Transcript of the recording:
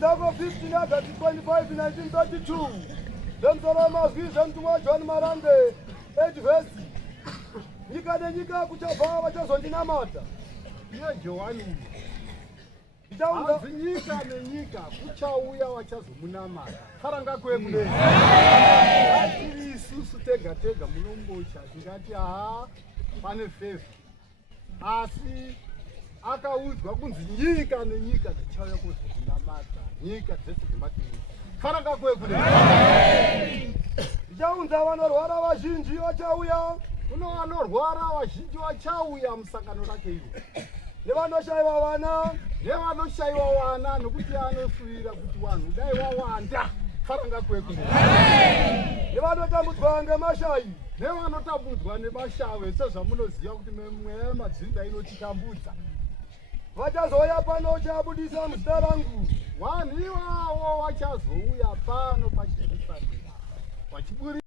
dzako 15 August 25 1932 zemsoro mazwi zemtumwa John Marande 8 verse nyika nenyika kuchabva vachazondinamata iye Johani ndichaunza hazi nyika nenyika kuchauya vachazomunamata karanga kwekune atiri isusu tega tega munombosha tingati aha pane fefa asi akaudzwa kunzi nyika nenyika dzichauya kuzomunamata nyika dzese dzematiri karanga kwekune ndichaunza vanorwara vazhinji vachauya kuno vanorwara vazhinji vachauya musangano rake iro nevanoshayiwa vana nevanoshayiwa wana nokuti anosuvira kuti vanhu dai wawanda karanga kwekune nevanotambudzwa ngemashayi nevanotambudzwa nemashawe sezvamunoziva kuti mweya yemadzinza inotitambudza vachazouya pano chabudisa muzita rangu vanhu ivavo vachazouya pano paJerusarema vachiburi